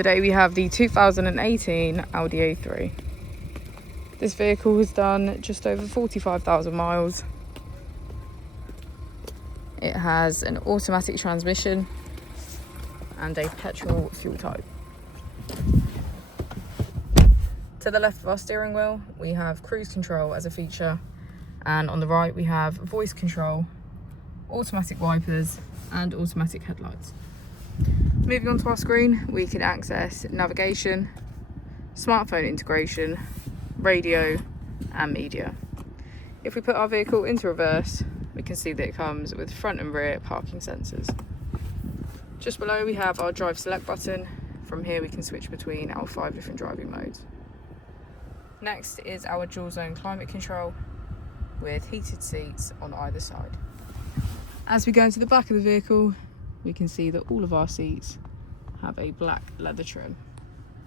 Today we have the 2018 Audi A3. This vehicle has done just over 45,000 miles. It has an automatic transmission and a petrol fuel type. To the left of our steering wheel, we have cruise control as a feature, and on the right we have voice control, automatic wipers and automatic headlights. Moving on to our screen, we can access navigation, smartphone integration, radio and media. If we put our vehicle into reverse, we can see that it comes with front and rear parking sensors. Just below we have our drive select button. From here we can switch between our 5 different driving modes. Next is our dual zone climate control with heated seats on either side. As we go into the back of the vehicle, we can see that all of our seats have a black leather trim.